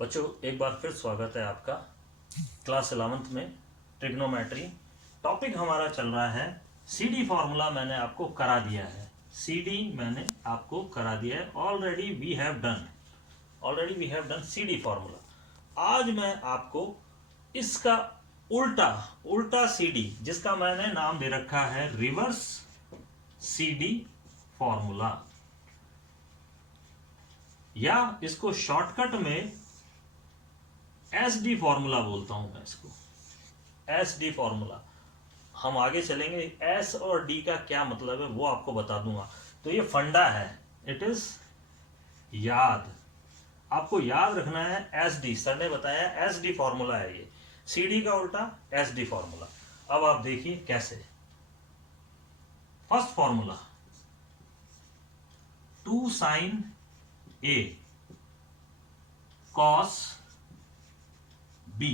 बच्चों एक बार फिर स्वागत है आपका क्लास 11th में ट्रिग्नोमेट्री। टॉपिक हमारा चल रहा है सीडी फॉर्मूला। मैंने आपको करा दिया है, सीडी मैंने आपको करा दिया है। Already we have done CD formula. आज मैं आपको इसका उल्टा सीडी, जिसका मैंने नाम दे रखा है रिवर्स सीडी फॉर्मूला, या इसको शॉर्टकट में एसडी फॉर्मूला बोलता हूं मैं इसको, एसडी फॉर्मूला। हम आगे चलेंगे, एस और डी का क्या मतलब है वो आपको बता दूंगा। तो ये फंडा है, इट इज याद, आपको याद रखना है। एसडी सर ने बताया, एसडी फॉर्मूला है ये, सीडी का उल्टा एसडी फॉर्मूला। अब आप देखिए कैसे। First formula 2 sin A cos B।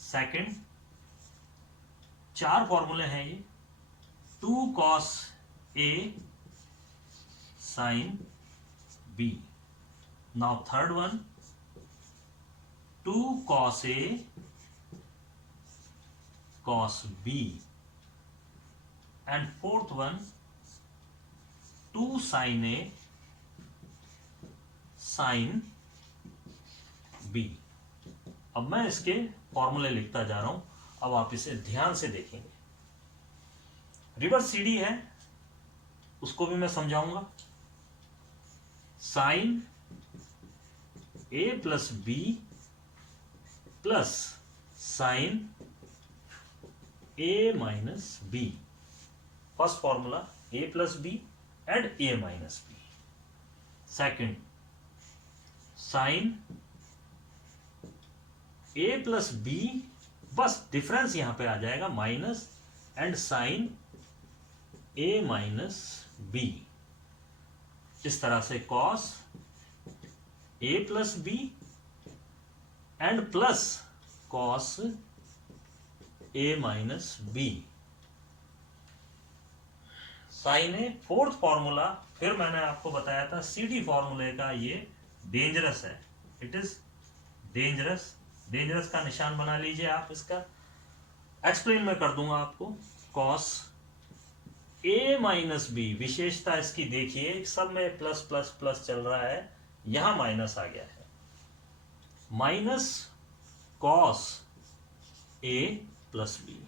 Second, 4 फॉर्मूले हैं ये। 2 cos A sin B। Now third one 2 cos A cos B। And fourth one 2 sin A sin B। अब मैं इसके फॉर्मूले लिखता जा रहा हूं, अब आप इसे ध्यान से देखेंगे। रिवर्स सीडी है, उसको भी मैं समझाऊंगा। Sine A plus B plus sine A minus B. First formula A plus B and A minus B. Second sine A plus B, बस डिफरेंस यहां पे आ जाएगा minus, and sine A minus B. इस तरह से cos A plus B and plus cos A minus B. Sine A. Fourth formula फिर मैंने आपको बताया था सीडी फॉर्मूले का, ये डेंजरस है, इट इज डेंजरस। डेंजरस का निशान बना लीजिए आप। इसका एक्सप्लेन मैं कर दूंगा आपको। कॉस ए माइनस बी, विशेषता इसकी देखिए, सब में प्लस प्लस प्लस चल रहा है, यहां माइनस आ गया है। Minus cos A plus B.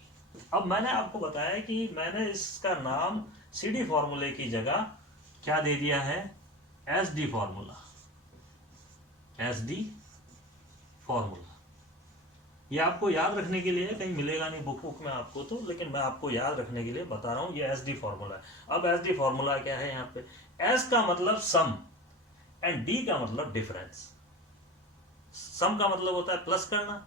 अब मैंने आपको बताया कि मैंने इसका नाम सीडी फॉर्मूले की जगह क्या दे दिया है, एसडी फॉर्मूला। एसडी फॉर्मूला ये आपको याद रखने के लिए, कहीं मिलेगा नहीं बुक में आपको तो, लेकिन मैं आपको याद रखने के लिए बता रहा हूं, ये एसडी फॉर्मूला है। अब एसडी फॉर्मूला क्या है, यहाँ पे एस का मतलब सम एंड डी का मतलब डिफरेंस। सम का मतलब होता है प्लस करना,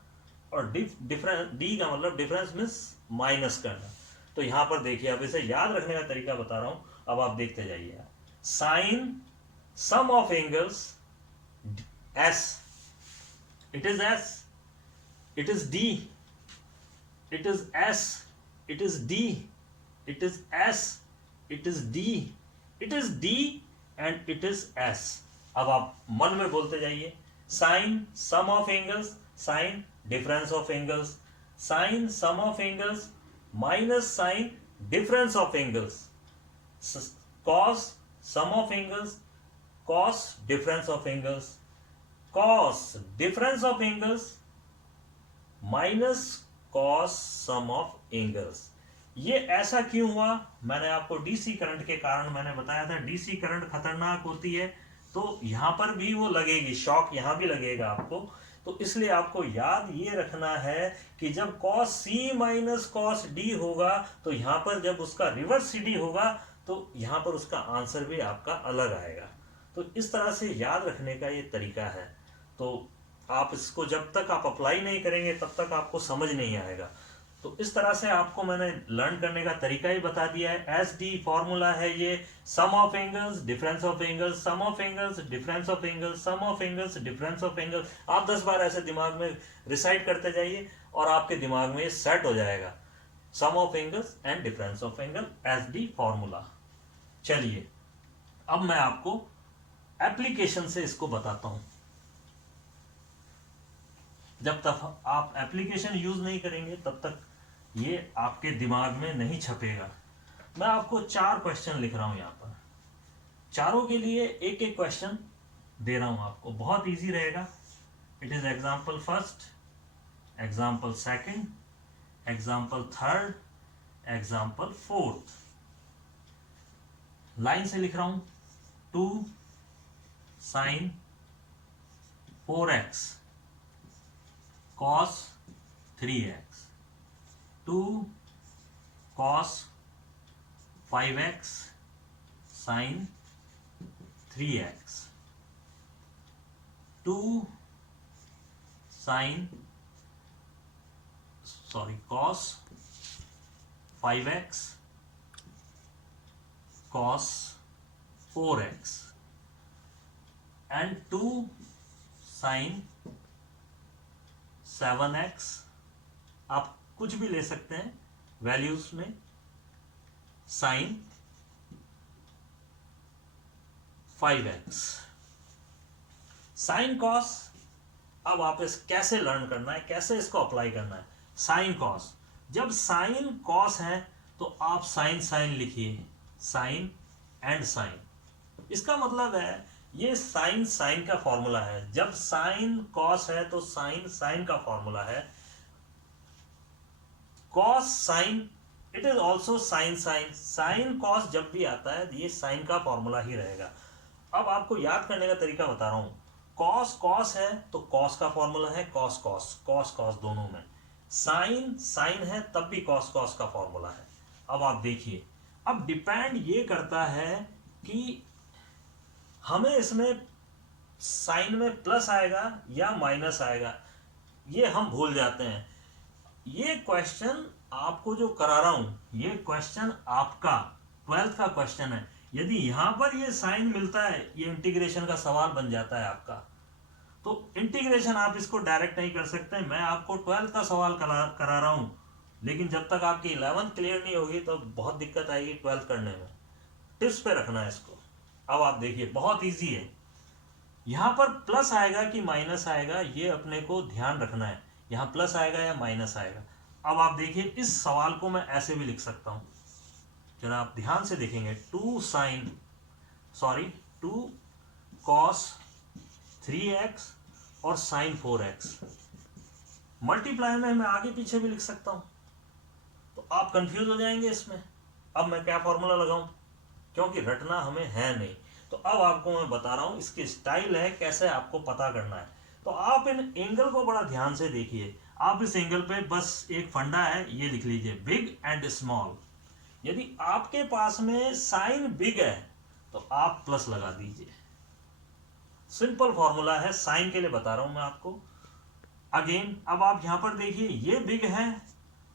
और डिफरेंस, डी का मतलब डिफरेंस मीन्स माइनस करना। तो यहां पर देखिए, अब इसे याद रखने का तरीका बता रहा हूं, अब आप देखते जाइए। Sine sum of angles S, it is S, it is D, it is S, it is D, it is S, it is D, it is D and it is S। अब आप मन में बोलते जाइए, sine sum of angles, sine difference of angles, sine sum of angles minus sine difference of angles, cos sum of angles, cos difference of angles, cos difference of angles minus cos sum of angles। ये ऐसा क्यों हुआ, मैंने आपको DC current के कारण मैंने बताया था, डीसी करंट खतरनाक होती है, तो यहां पर भी वो लगेगी, शॉक यहां भी लगेगा आपको। तो इसलिए आपको याद ये रखना है कि जब cos C minus cos D होगा, तो यहां पर जब उसका रिवर्स CD होगा, तो यहां पर उसका आंसर भी आपका अलग आएगा। तो इस तरह से याद रखने का ये तरीका है। तो आप इसको जब तक आप अप्लाई नहीं करेंगे तब तक आपको समझ नहीं आएगा। तो इस तरह से आपको मैंने लर्न करने का तरीका ही बता दिया है। एस डी फॉर्मूला है ये, sum of angles, difference of angles, sum of angles, difference of angles, sum of angles, difference of angles. आप 10 बार ऐसे दिमाग में रिसाइट करते जाइए और आपके दिमाग में ये सेट हो जाएगा, sum of angles and difference of angle, S D formula. चलिए अब मैं आपको एप्लीकेशन से इसको बताता हूं। जब तक आप एप्लीकेशन यूज नहीं करेंगे तब तक ये आपके दिमाग में नहीं छपेगा। मैं आपको 4 क्वेश्चन लिख रहा हूं यहां पर, चारों के लिए एक एक क्वेश्चन दे रहा हूं आपको, बहुत इजी रहेगा। It is example first, example second, example third, example fourth. Line से लिख रहा हूं, 2 sin 4x cos 3x, 2 cos 5x sin 3x, 2 cos 5x cos 4x and 2 sin 7x, आप कुछ भी ले सकते हैं वैल्यूज में, sin 5x। साइन कॉस, अब आप इस कैसे लर्न करना है, कैसे इसको अप्लाई करना है। साइन कॉस, जब साइन कॉस है तो आप साइन साइन लिखिए, साइन एंड साइन। इसका मतलब है ये साइन साइन का फॉर्मूला है, जब साइन कॉस है तो साइन साइन का फॉर्मूला है, cos sine it is also sine sine, sine cos जब भी आता है ये साइन का फॉर्मूला ही रहेगा। अब आपको याद करने का तरीका बता रहा हूं, कॉस कॉस है तो कॉस का फॉर्मूला है कॉस कॉस, कॉस कॉस दोनों में, साइन साइन है तब भी कॉस कॉस का फॉर्मूला है। अब आप देखिए, अब डिपेंड ये करता है कि हमें इसमें साइन में प्लस आएगा या माइनस आएगा, ये हम भूल जाते हैं। ये क्वेश्चन आपको जो करा रहा हूं ये क्वेश्चन आपका 12th का क्वेश्चन है, यदि यहां पर ये साइन मिलता है ये इंटीग्रेशन का सवाल बन जाता है आपका, तो इंटीग्रेशन आप इसको डायरेक्ट नहीं कर सकते। मैं आपको 12th का सवाल करा रहा हूं, लेकिन जब तक आपकी 11th क्लियर नहीं होगी तो बहुत दिक्कत आएगी 12th करने में। टिप्स पे रखना है इसको। अब आप देखिए बहुत इजी है, यहां पर प्लस आएगा कि माइनस आएगा ये अपने को ध्यान रखना है, यहां प्लस आएगा या माइनस आएगा। अब आप देखिए इस सवाल को मैं ऐसे भी लिख सकता हूं, जरा आप ध्यान से देखेंगे, 2 cos 3x और sin 4x, मल्टीप्लाई में मैं आगे पीछे भी लिख सकता हूं, तो आप कंफ्यूज हो जाएंगे इसमें। अब मैं क्या फॉर्मूला लगाऊं, क्योंकि रटना हमें है नहीं, तो अब आपको मैं बता रहा हूं इसकी स्टाइल है कैसे आपको पता करना है। तो आप इन एंगल को बड़ा ध्यान से देखिए, आप इस एंगल पे बस एक फंडा है ये लिख लीजिए, बिग एंड स्मॉल। यदि आपके पास में साइन बिग है तो आप प्लस लगा दीजिए, सिंपल फॉर्मूला है, साइन के लिए बता रहा हूं मैं आपको। अगेन अब आप यहां पर देखिए ये बिग है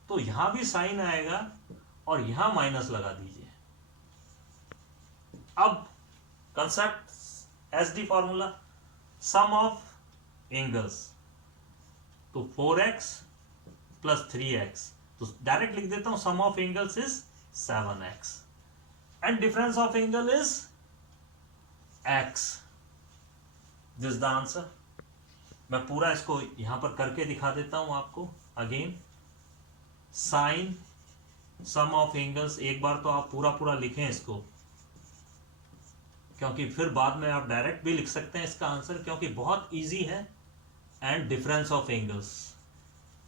तो यहां भी साइन आएगा और यहां माइनस लगा दीजिए। अब concept SD formula, sum of angles, तो 4x प्लस 3x, तो डायरेक्ट लिख देता हूं sum of angles is 7x and difference of angle is x, this the answer. मैं पूरा इसको यहां पर करके दिखा देता हूं आपको। Again sine sum of angles, एक बार तो आप पूरा पूरा लिखें इसको, क्योंकि फिर बाद में आप डायरेक्ट भी लिख सकते हैं इसका आंसर, क्योंकि बहुत इजी है। एंड डिफरेंस ऑफ एंगल्स,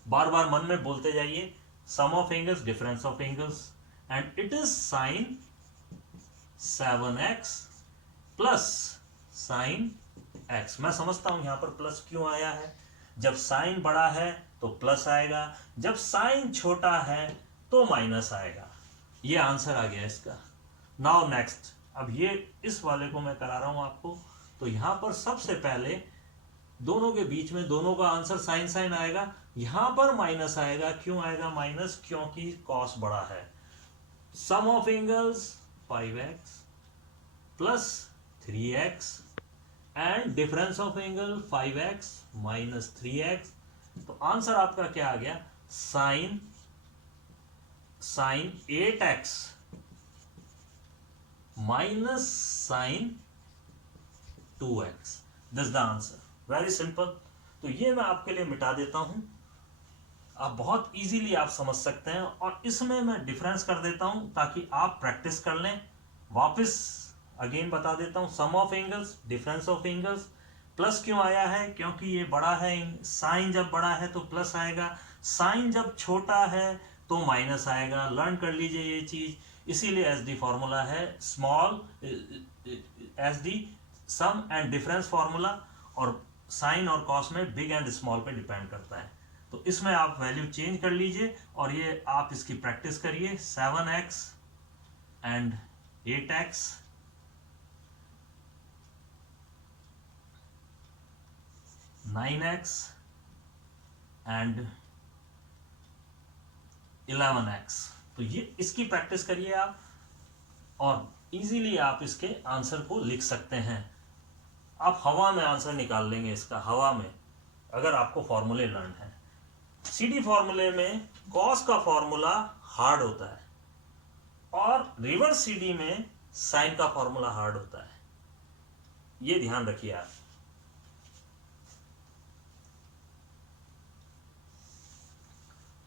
बार बार मन में बोलते जाइए, sum of angles difference of angles, and it is sine 7x plus sine x। मैं समझता हूं यहां पर प्लस क्यों आया है, जब साइन बड़ा है तो प्लस आएगा, जब साइन छोटा है तो माइनस आएगा। ये आंसर आ गया इसका। नाउ नेक्स्ट, अब ये इस वाले को मैं करा रहा हूं आपको, तो यहां पर सबसे पहले दोनों के बीच में दोनों का आंसर साइन साइन आएगा, यहां पर माइनस आएगा। क्यों आएगा माइनस, क्योंकि कॉस बड़ा है। Sum of angles 5x plus 3x and difference of angle 5x minus 3x, तो आंसर आपका क्या आ गया, sine 8x minus sine 2x, this the answer. Very simple. तो ये मैं आपके लिए मिटा देता हूं, आप बहुत इजीली आप समझ सकते हैं। और इसमें मैं डिफरेंस कर देता हूं ताकि आप प्रैक्टिस कर लें। वापस अगेन बता देता हूं, sum of angles, difference of angles. Plus क्यों आया है? क्योंकि ये बड़ा है, साइन जब बड़ा है तो प्लस आएगा, साइन जब छोटा है तो माइनस आएगा। लर्न कर लीजिए ये चीज। इसीलिए एस डी फॉर्मूला है small S D sum and difference formula, और साइन और कॉस में बिग एंड स्मॉल पे डिपेंड करता है। तो इसमें आप वैल्यू चेंज कर लीजिए और ये आप इसकी प्रैक्टिस करिए। 7x and 8x, 9x and 11x। तो ये इसकी प्रैक्टिस करिए आप, और इजीली आप इसके आंसर को लिख सकते हैं। आप हवा में आंसर निकाल लेंगे इसका, हवा में, अगर आपको फॉर्मूले लर्न है। सीडी फॉर्मूले में कॉस का फॉर्मूला हार्ड होता है और रिवर्स सीडी में साइन का फॉर्मूला हार्ड होता है, ये ध्यान रखिए आप।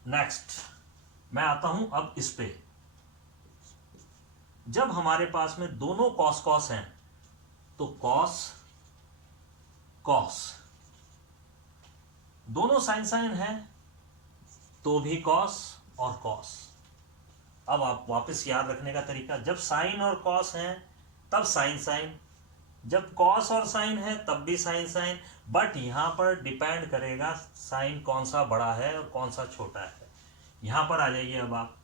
नेक्स्ट मैं आता हूं अब इस पे। जब हमारे पास में दोनों कॉस कॉस हैं तो कॉस कॉस, दोनों साइन साइन है तो भी कॉस और कॉस। अब आप वापस याद रखने का तरीका, जब साइन और कॉस हैं तब साइन साइन, जब कॉस और साइन है तब भी साइन साइन। बट यहां पर डिपेंड करेगा साइन कौन सा बड़ा है और कौन सा छोटा है। यहां पर आ जाइए। अब आप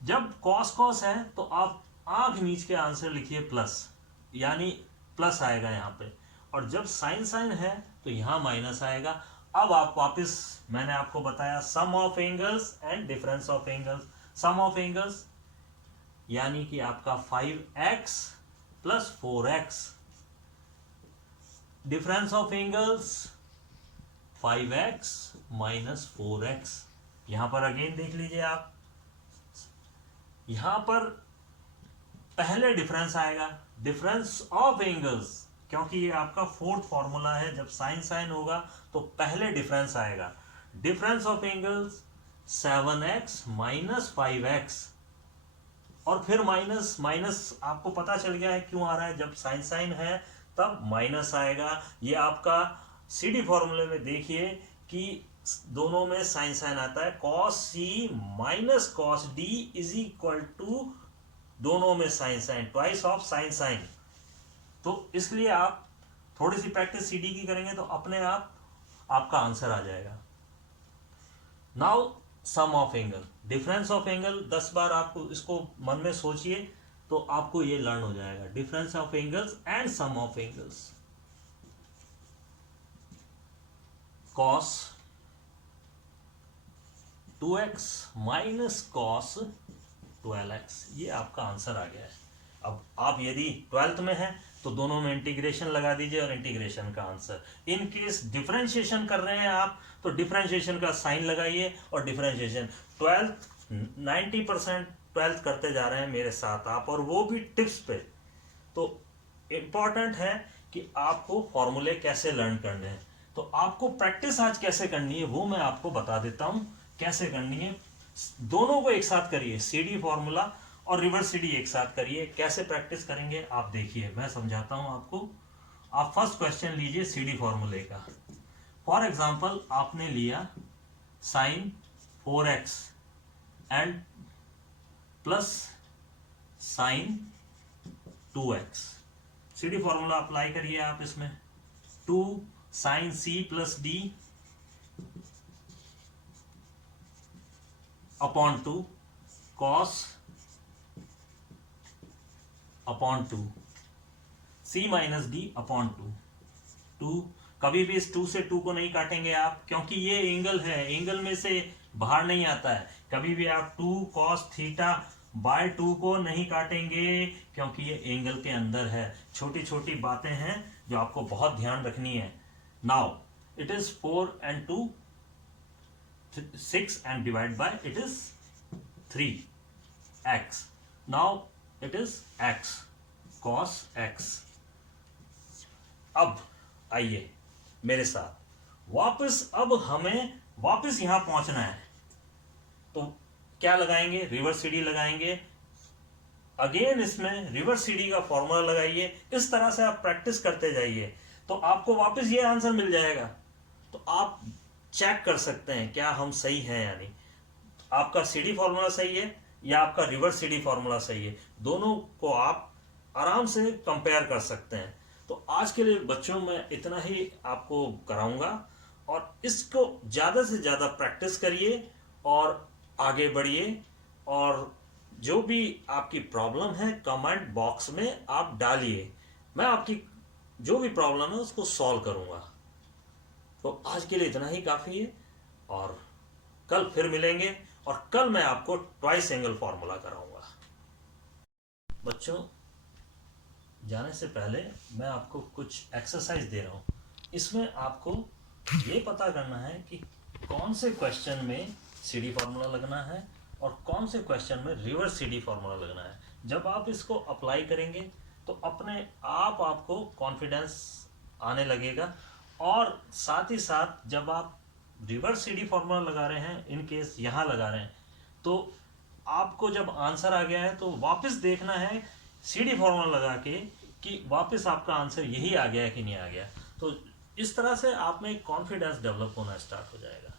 जब कॉस कॉस है तो आप आंख नीच के आंसर लिखिए प्लस, यानी प्लस आएगा यहां पे। और जब साइन साइन है तो यहां माइनस आएगा। अब आप वापस, मैंने आपको बताया sum of angles and difference of angles. Sum of angles यानी कि आपका 5x plus 4x, difference of angles 5x minus 4x। यहां पर अगेन देख लीजिए आप, यहां पर पहले डिफरेंस आएगा, डिफरेंस ऑफ एंगल्स, क्योंकि ये आपका फोर्थ फॉर्मूला है। जब साइन साइन होगा तो पहले डिफरेंस आएगा, difference of angles 7x minus 5x, और फिर माइनस माइनस आपको पता चल गया है क्यों आ रहा है, जब साइन साइन है तब माइनस आएगा। ये आपका सीडी फॉर्मूले में देखिए कि दोनों में साइन साइन आता है, cos C minus cos D is equal to, दोनों में sine sine, twice of sine sine. तो इसलिए आप थोड़ी सी प्रैक्टिस सीडी की करेंगे तो अपने आप आपका आंसर आ जाएगा। Now sum of angle, difference of angle 10 बार आपको इसको मन में सोचिए तो आपको ये लर्न हो जाएगा। Difference of angles and sum of angles, cos 2x minus cos 12x, ये आपका आंसर आ गया है। अब आप यदि 12th में हैं तो दोनों में इंटीग्रेशन लगा दीजिए और इंटीग्रेशन का आंसर। इन केस डिफरेंशिएशन कर रहे हैं आप तो डिफरेंशिएशन का साइन लगाइए और डिफरेंशिएशन। 12th 90% 12th करते जा रहे हैं मेरे साथ आप, और वो भी टिप्स पे। तो इम्पॉर्टेंट है कि आपको फॉर्मूले कैसे लर्न करने हैं। तो आपको प्रैक्टिस आज कैसे करनी है वो मैं आपको बता देता हूं कैसे करनी है। दोनों को एक साथ करिए, सीडी फॉर्मूला और रिवर्स सीडी एक साथ करिए। कैसे प्रैक्टिस करेंगे आप देखिए, मैं समझाता हूं आपको। आप फर्स्ट क्वेश्चन लीजिए सीडी फॉर्मूले का। फॉर एग्जांपल आपने लिया sine 4x and plus sine 2x। CD formula apply करिए आप इसमें। 2 sine C plus D upon 2 cos upon 2 C minus D upon 2। कभी भी इस 2 से 2 को नहीं काटेंगे आप, क्योंकि ये एंगल है, एंगल में से बाहर नहीं आता है। कभी भी आप 2 कॉस थीटा बाय 2 को नहीं काटेंगे, क्योंकि ये एंगल के अंदर है। छोटी छोटी बातें हैं जो आपको बहुत ध्यान रखनी है। Now it is 4 and 2 6 and divide by it is 3x. Now it is x cos x. अब आइए मेरे साथ, वापस अब हमें वापस यहां पहुंचना है, तो क्या लगाएंगे, रिवर्स सीडी लगाएंगे। अगेन इसमें रिवर्स सीडी का फॉर्मूला लगाइए, इस तरह से आप प्रैक्टिस करते जाइए तो आपको वापस ये आंसर मिल जाएगा। तो आप चेक कर सकते हैं क्या हम सही हैं या नहीं, आपका सीडी फॉर्मूला सही है या आपका रिवर्स सीडी फॉर्मूला सही है, दोनों को आप आराम से कंपेयर कर सकते हैं। तो आज के लिए बच्चों मैं इतना ही आपको कराऊंगा, और इसको ज़्यादा से ज़्यादा प्रैक्टिस करिए और आगे बढ़िए। और जो भी आपकी प्रॉब्लम है कमेंट बॉक्स में आप डालिए, मैं आपकी जो भी प्रॉब्लम है उसको सॉल्व करूंगा। तो आज के लिए इतना ही काफ़ी है, और कल फिर मिलेंगे, और कल मैं आपको ट्वाइस एंगल फॉर्मूला कराऊंगा। बच्चों, जाने से पहले मैं आपको कुछ एक्सरसाइज दे रहा हूँ, इसमें आपको ये पता करना है कि कौन से क्वेश्चन में सीडी फॉर्मूला लगना है और कौन से क्वेश्चन में रिवर्स सीडी फॉर्मूला लगना है। जब आप इसको अप्लाई करेंगे तो अपने आप आपको कॉन्फिडेंस आने लगेगा, और साथ ही साथ जब आप रिवर्स सीडी फॉर्मूला लगा रहे हैं, इन केस यहाँ लगा रहे हैं, तो आपको जब आंसर आ गया है तो वापस देखना है सीडी फॉर्मूला लगा के कि वापस आपका आंसर यही आ गया है कि नहीं आ गया। तो इस तरह से आप में कॉन्फिडेंस डेवलप होना स्टार्ट हो जाएगा।